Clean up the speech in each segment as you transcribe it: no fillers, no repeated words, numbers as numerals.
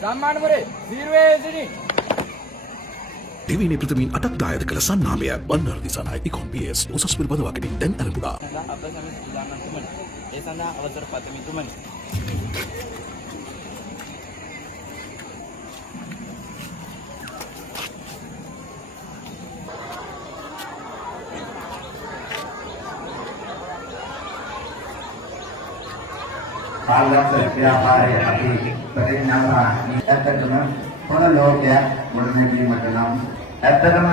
සම්මානපුරේ සීරුවේ දෙවිනි ප්‍රථමීන් අටක් දායද කළ සන්නාමය බන්ධාර දිසානායක ඉකොන් PS උසස් පෙළ පදවගෙන දැන් අරඹුණා. අප සමග සූදානම් තුමනි. ඒ සඳහා අවසර පතමි තුමනි. කාලයක් ව්‍යාපාරයේ අපි ප්‍රතිඥාවා ඇත්තටම මොන ලෝකයක් ගොඩනැගීමට නම් ඇත්තටම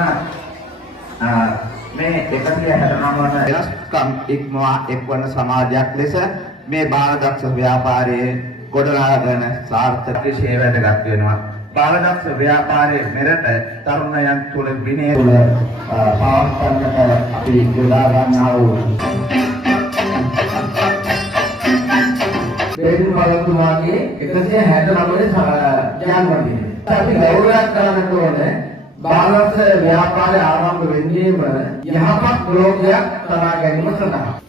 මේ 169 වන වෙනස්කම් ඉක්මවා එක්වන සමාජයක් ලෙස මේ බාලදක්ෂ ව්‍යාපාරයේ ගොඩනගාගෙන සාර්ථක ශේ වැඩගත් වෙනවා. බාලදක්ෂ ව්‍යාපාරයේ මෙරට තරුණයන් තුළ විනය තුළ පවත්වන්නට අපි යොදා ගන්නා වූ දෙවි බලතුමාගේ 169 ජන්මදිනය. අපි ගෞරවයක් කරන්නට ඕනේ. බාලදක්ෂ ව්‍යාපාරය ආරම්භ වෙන්නේම යහපත් ලෝකයක් තනා ගැනීම සඳහා.